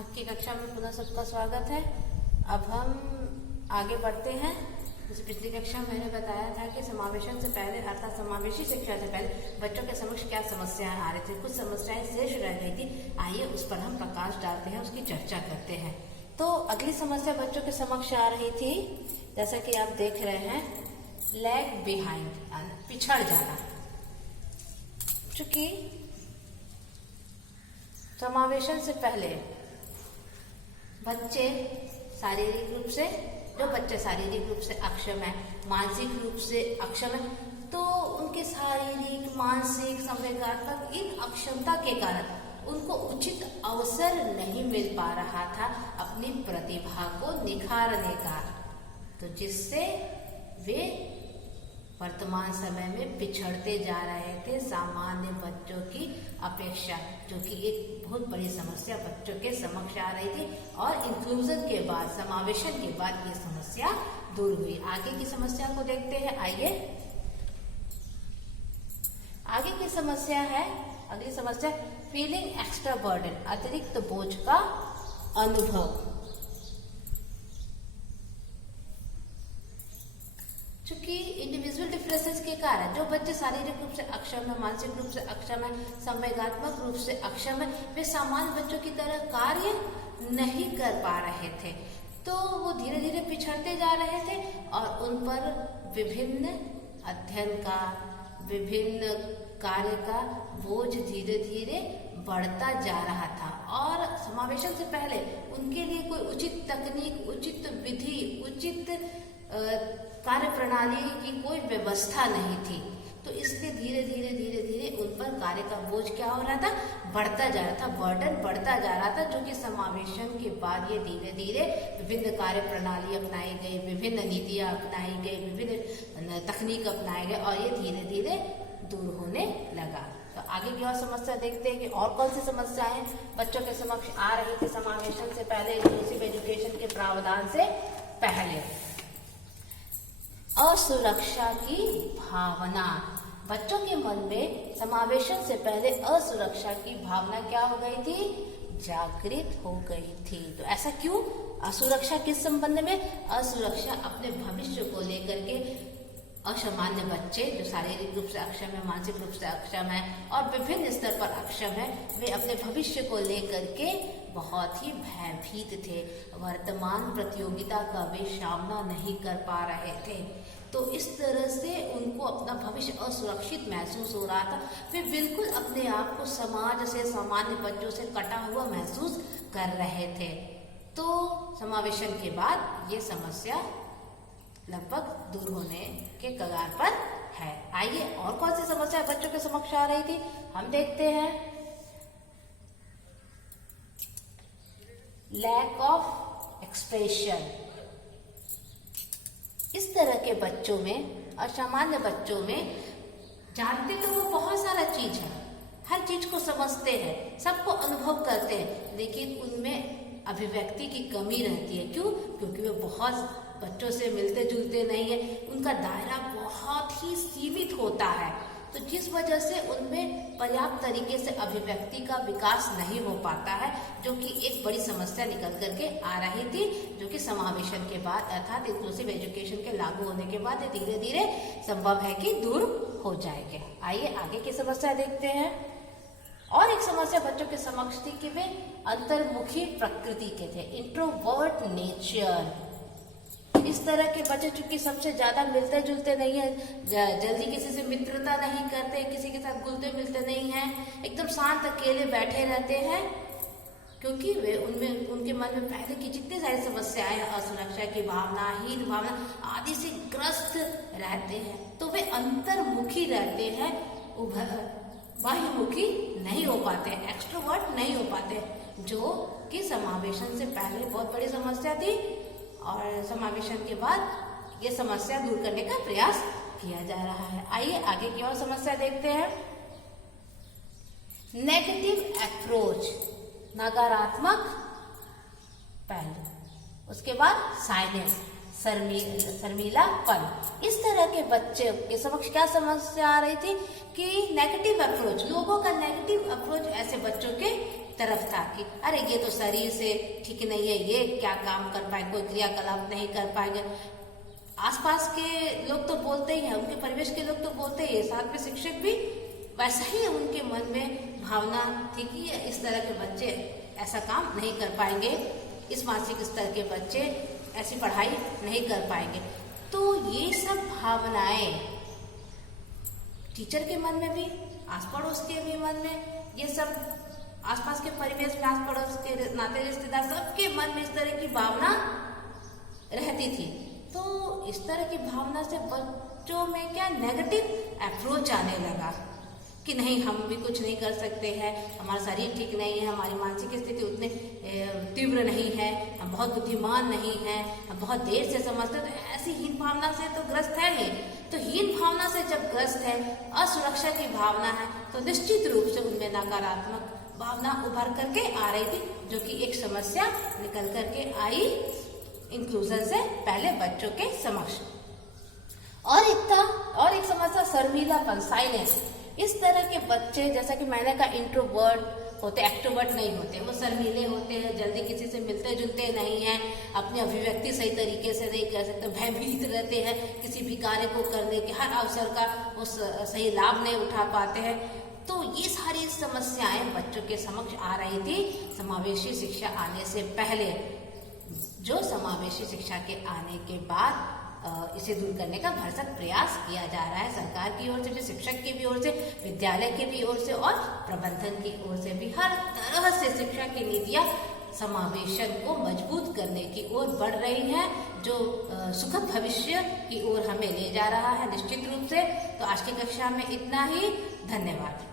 आज की कक्षा में पुनः सबका स्वागत है। अब हम आगे बढ़ते हैं। जैसे पिछली कक्षा में मैंने बताया था कि समावेशन से पहले अर्थात समावेशी शिक्षा से पहले बच्चों के समक्ष क्या समस्याएं आ रही थी, कुछ समस्याएं शेष रह गई थी। आइए उस पर हम प्रकाश डालते हैं, उसकी चर्चा करते हैं। तो अगली समस्या बच्चों के समक्ष आ रही थी, जैसा कि आप देख रहे हैं, लैग बिहाइंड, पिछड़ जाना। चूंकि समावेशन से पहले बच्चे शारीरिक रूप से, जो बच्चे शारीरिक रूप से अक्षम है, मानसिक रूप से अक्षम है, तो उनके शारीरिक, मानसिक, संवेदनात्मक इन अक्षमता के कारण उनको उचित अवसर नहीं मिल पा रहा था अपनी प्रतिभा को निखारने का, तो जिससे वे वर्तमान समय में पिछड़ते जा रहे थे सामान्य बच्चों की अपेक्षा, जो कि एक बहुत बड़ी समस्या बच्चों के समक्ष आ रही थी। और इंक्लूजन के बाद, समावेशन के बाद ये समस्या दूर हुई। आगे की समस्या को देखते हैं। आइए, आगे की समस्या है, अगली समस्या फीलिंग एक्स्ट्रा बर्डन, अतिरिक्त बोझ का अनुभव। चूंकि इंडिविजुअल डिफरेंसेस के कारण जो बच्चे शारीरिक रूप से अक्षम है, मानसिक रूप से अक्षम है, संवेदनात्मक रूप से अक्षम है, वे सामान्य बच्चों की तरह कार्य नहीं कर पा रहे थे, तो वो धीरे धीरे पिछड़ते जा रहे थे और उन पर विभिन्न अध्ययन का, विभिन्न कार्य का बोझ धीरे धीरे बढ़ता जा रहा था। और समावेशन से पहले उनके लिए कोई उचित तकनीक, उचित विधि, उचित कार्य प्रणाली की कोई व्यवस्था नहीं थी, तो इसलिए धीरे धीरे उन पर कार्य का बोझ क्या हो रहा था, बढ़ता जा रहा था, बर्डन बढ़ता जा रहा था, जो कि समावेशन के बाद ये धीरे धीरे विभिन्न कार्य प्रणाली अपनाई गई, विभिन्न नीतियां अपनाई गई, विभिन्न तकनीक अपनाए गए और ये धीरे धीरे दूर होने लगा। तो आगे की और समस्या देखते हैं कि और कौन सी समस्याएं बच्चों के समक्ष आ रही थी समावेशन से पहले, इंक्लूसिव एजुकेशन के प्रावधान से पहले। असुरक्षा की भावना, बच्चों के मन में समावेशन से पहले असुरक्षा की भावना क्या हो गई थी, जागृत हो गई थी। तो ऐसा क्यों? असुरक्षा किस संबंध में? असुरक्षा अपने भविष्य को लेकर के असामान्य बच्चे जो शारीरिक रूप से अक्षम है, मानसिक रूप से अक्षम है और विभिन्न स्तर पर अक्षम है, वे अपने भविष्य को लेकर के बहुत ही भयभीत थे। वर्तमान प्रतियोगिता का वे सामना नहीं कर पा रहे थे, तो इस तरह से उनको अपना भविष्य असुरक्षित महसूस हो रहा था। वे बिल्कुल अपने आप को समाज से, सामान्य बच्चों से कटा हुआ महसूस कर रहे थे। तो समावेशन के बाद ये समस्या लगभग दूर होने के कगार पर है। आइए, और कौन सी समस्या बच्चों के समक्ष आ रही थी, हम देखते हैं। लैक ऑफ एक्सप्रेशन, इस तरह के बच्चों में, असामान्य बच्चों में, जानते तो वो बहुत सारा चीज है, हर चीज को समझते हैं, सबको अनुभव करते हैं, लेकिन उनमें अभिव्यक्ति की कमी रहती है। क्यों? क्योंकि वे बहुत बच्चों से मिलते जुलते नहीं है, उनका दायरा बहुत ही सीमित होता है, तो जिस वजह से उनमें पर्याप्त तरीके से अभिव्यक्ति का विकास नहीं हो पाता है, जो कि एक बड़ी समस्या निकल करके आ रही थी, जो कि समावेशन के बाद अर्थात इंक्लूसिव एजुकेशन के लागू होने के बाद धीरे धीरे संभव है कि दूर हो जाएंगे। आइए आगे की समस्या देखते हैं। और एक समस्या बच्चों के समक्ष थी कि वे अंतर्मुखी प्रकृति के थे, इंट्रोवर्ट नेचर। इस तरह के बच्चे चूंकि सबसे ज्यादा मिलते जुलते नहीं है, जल्दी किसी से मित्रता नहीं करते, किसी के साथ घुलते मिलते नहीं हैं, एकदम शांत अकेले बैठे रहते हैं, क्योंकि वे उनमें, उनके मन में पहले की जितनी सारी समस्याएं, असुरक्षा की भावना, हीन भावना आदि से ग्रस्त रहते हैं, तो वे अंतर्मुखी रहते हैं, बाह्यमुखी नहीं हो पाते, एक्सट्रोवर्ट नहीं हो पाते, जो कि समावेशन से पहले बहुत बड़ी समस्या थी और समावेशन के बाद ये समस्या दूर करने का प्रयास किया जा रहा है। आइए आगे की और समस्या देखते हैं। नेगेटिव अप्रोच, नकारात्मक पहलू, उसके बाद साइलेंस, शर्मीलापन। इस तरह के बच्चे के समक्ष क्या समस्या आ रही थी कि नेगेटिव अप्रोच, लोगों का नेगेटिव अप्रोच ऐसे बच्चों के तरफ था कि अरे ये तो शरीर से ठीक नहीं है, ये क्या काम कर पाएंगे, कोई क्रियाकलाप नहीं कर पाएंगे। आसपास के लोग तो बोलते ही हैं, उनके परिवेश के लोग तो बोलते ही है, साथ में शिक्षक भी वैसा ही उनके मन में भावना थी कि इस तरह के बच्चे ऐसा काम नहीं कर पाएंगे, इस मानसिक स्तर के बच्चे ऐसी पढ़ाई नहीं कर पाएंगे। तो ये सब भावनाएं टीचर के मन में भी, आस पड़ोस के भी मन में, ये सब आसपास के परिवेश में, आस पड़ोस के नाते रिश्तेदार सबके मन में इस तरह की भावना रहती थी। तो इस तरह की भावना से बच्चों में क्या नेगेटिव अप्रोच आने लगा कि नहीं, हम भी कुछ नहीं कर सकते हैं, हमारा शरीर ठीक नहीं है, हमारी मानसिक स्थिति उतने तीव्र नहीं है, हम बहुत बुद्धिमान नहीं हैं, हम बहुत देर से समझते हैं। तो ऐसी हीन भावना से तो ग्रस्त है ही। तो हीन भावना से जब ग्रस्त है, असुरक्षा की भावना है, तो निश्चित रूप से उनमें नकारात्मक भावना उभर करके आ रही थी, जो कि एक समस्या निकल करके आई इंक्लूजन से पहले बच्चों के समक्ष। और एक समस्या शर्मीलापन, साइलेंस। इस तरह के बच्चे, जैसा कि मैंने कहा, इंट्रोवर्ट होते, एक्ट्रोवर्ट नहीं होते, वो शर्मीले होते हैं, जल्दी किसी से मिलते जुलते नहीं हैं, अपनी अभिव्यक्ति सही तरीके से नहीं कर सकते, भयभीत रहते हैं, किसी भी कार्य को करने के हर अवसर का वो सही लाभ नहीं उठा पाते हैं। तो ये सारी समस्याएं बच्चों के समक्ष आ रही थी समावेशी शिक्षा आने से पहले। जो समावेशी शिक्षा के आने के बाद इसे दूर करने का भरसक प्रयास किया जा रहा है सरकार की ओर से भी, शिक्षक की भी ओर से, विद्यालय की भी ओर से और प्रबंधन की ओर से भी। हर तरह से शिक्षा की नीतियां समावेशन को मजबूत करने की ओर बढ़ रही हैं, जो सुखद भविष्य की ओर हमें ले जा रहा है निश्चित रूप से। तो आज की कक्षा में इतना ही। धन्यवाद।